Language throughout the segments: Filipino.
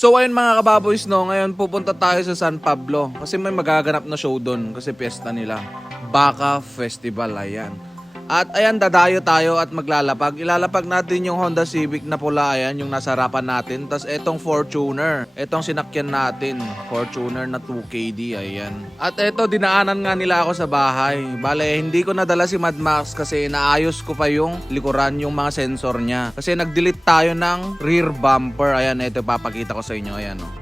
So ayun mga kababoys, no, ngayon pupunta tayo sa San Pablo kasi may magaganap na show doon kasi piyesta nila. Baka Festival, ayan. At ayan, dadayo tayo at maglalapag. Ilalapag natin yung Honda Civic na pula, ayan, yung nasa harapan natin. Tapos etong Fortuner, etong sinakyan natin, Fortuner na 2KD, ayan. At eto, dinaanan nga nila ako sa bahay. Bale, hindi ko nadala si Mad Max kasi naayos ko pa yung likuran, yung mga sensor niya. Kasi nag-delete tayo ng rear bumper. Ayan, eto, papakita ko sa inyo, ayan, oh.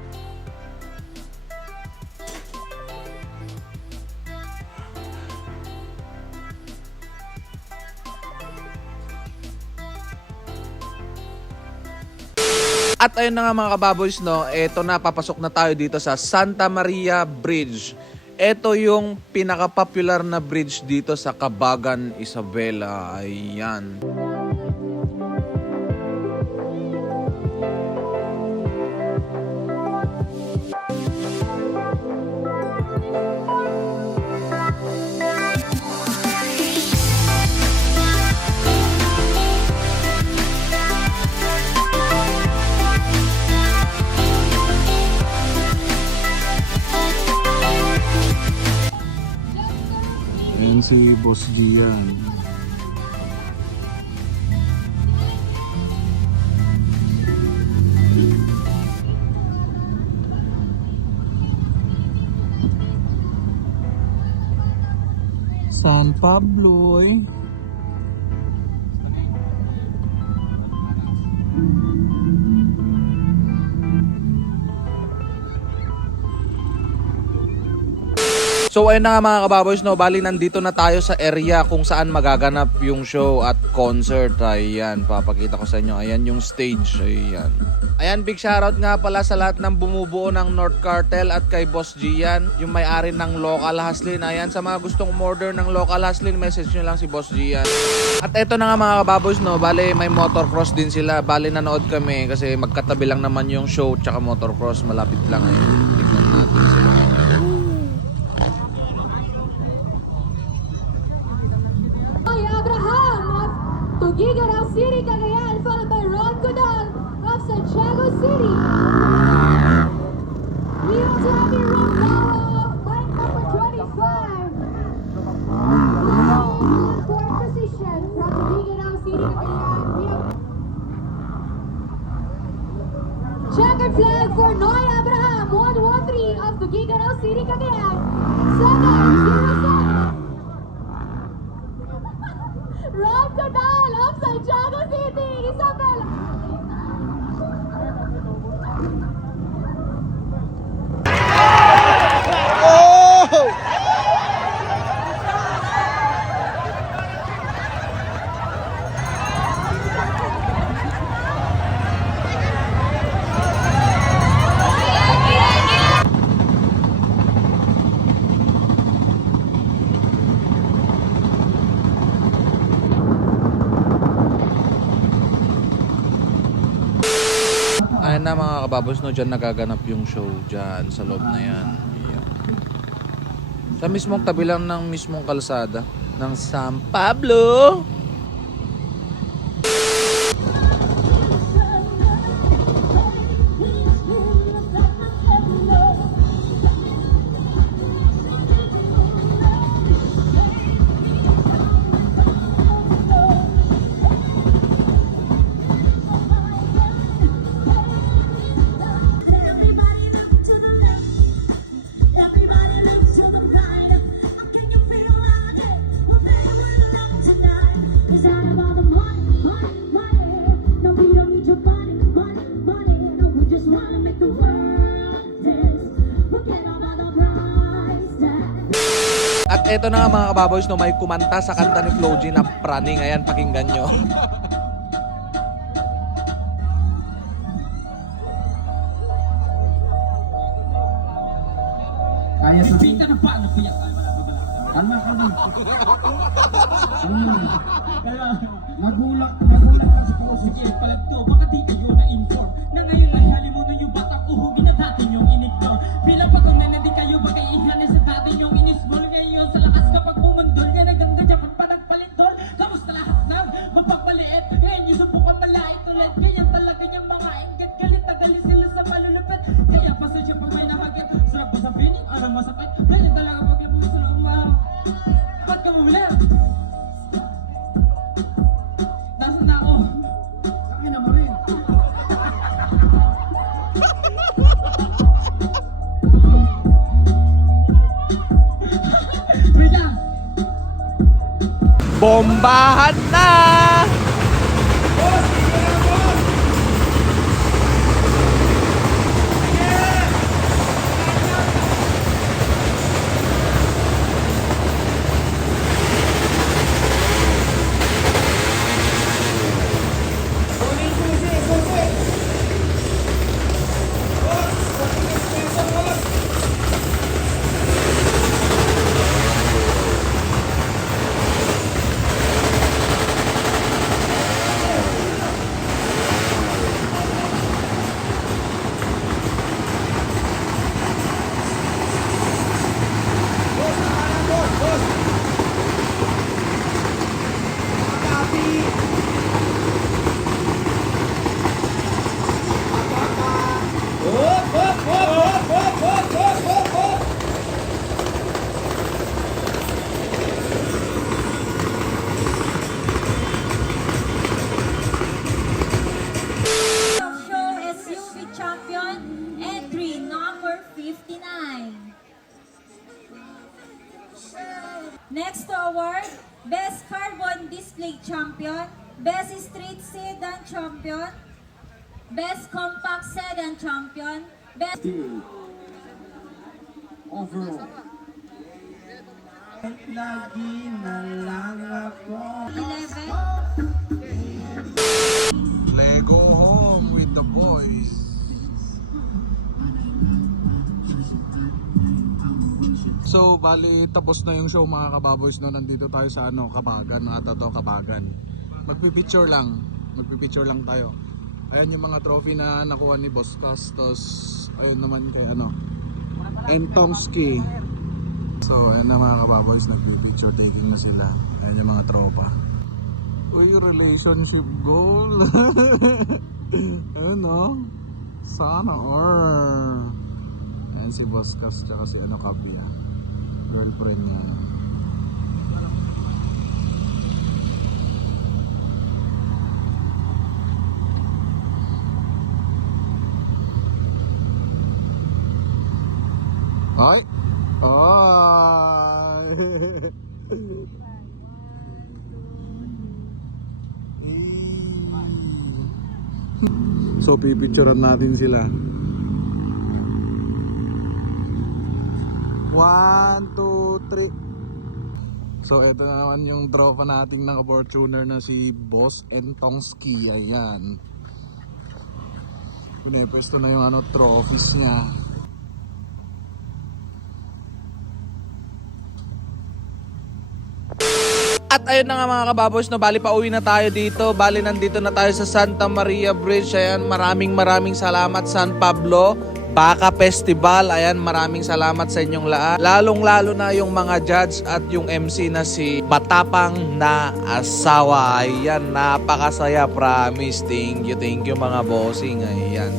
At ayun na nga mga kababoys, no, eto na, papasok na tayo dito sa Santa Maria Bridge. Ito yung pinaka-popular na bridge dito sa Cabagan, Isabela. Ayan. Ayan si Boss Gian. San Pablo, eh. So ayun na nga mga kababoys, no, bali nandito na tayo sa area kung saan magaganap yung show at concert. Ayan, papakita ko sa inyo. Ayan yung stage. Ayan. Ayan, big shoutout nga pala sa lahat ng bumubuo ng North Cartel at kay Boss Gian, yung may-ari ng Local Haslin. Ayan, sa mga gustong umorder ng Local Haslin, message nyo lang si Boss Gian. At eto na nga mga kababoys, no, bali may motocross din sila. Bali nanood kami kasi magkatabi lang naman yung show tsaka motocross. Malapit lang. Ayan, tignan natin sila. Tuguegarao City, Cagayan, followed by Ron Godal of Santiago City. We also have here Ron Dao, bike number 25. Fourth position from Tuguegarao City, Cagayan. We have checkered flag for Noy Abraham, 113 of Tuguegarao City, Cagayan. 707. Ron Godal of Santiago City, Isabela. Ayan na mga kababos, no, dyan nagaganap yung show dyan sa loob na yan. Ayan. Sa mismong tabi lang ng mismong kalsada ng San Pablo. At eto na nga mga kababoys, no, may kumanta sa kanta ni Flo G na Praning. Ayan, pakinggan nyo. Kaya sabihin ka na paano piyak tayo kalma kami. Kaya nagulat kasi po sige palag to baka di kayo na-inform na ngayon ay halimunan yung batang uhugin na dati yung ignore. Bilang patunan na di kayo bagay ihani sa dati yung inismol ngayon sa lakas kapag bumundol nga naganggadyapan pa nagpalindol. Kamusta lahat ng mapapaliit ngayon yung subukan malait ulit ganyan talaga yung mga ingat galit na galit sila sa malulupit. lang masakit. Ganyan talaga paglabog sa luma. Ba't ka bumili? Nasaan na ako? Akin na mo rin. Wait lang. Bombahan na! Show SUV champion, entry number 59. Next to award, Best Carbon Display Champion, Best Street Sedan Champion, Best Compact Sedan Champion, Best Overall. Lagi na lang ako. 11. Let's go home with the boys. So, bali tapos na yung show mga kababoys, no. Nandito tayo sa Kabagan, mga totoo Kabagan. Magpipicture lang tayo. Ayan yung mga trophy na nakuha ni Boss Tas. Tapos ayun naman kay Entongski. So, ayan na mga kababoys, nagpipicture taking na sila. Ayan yung mga tropa. Uy, relationship goal. Ayun, no? Sana or ayan si Boss Tas tsaka si Kapia, girlfriend niya. Ay! Ay! So pipicturean natin sila. 1, 2, 3. So ito naman yung tropa nating naka-Fortuner na si Boss Entongski. Ayan. Pinepesto na yung trophies niya. At ayun na nga mga kababoys, no, bali pa uwi na tayo dito. Bali nandito na tayo sa Santa Maria Bridge. Ayan, maraming salamat San Pablo Baka Festival. Ayan, maraming salamat sa inyong lahat. Lalong-lalo na yung mga judge at yung MC na si Matapang na Asawa. Ayan, napakasaya, promise. Thank you mga bossing. Ayan.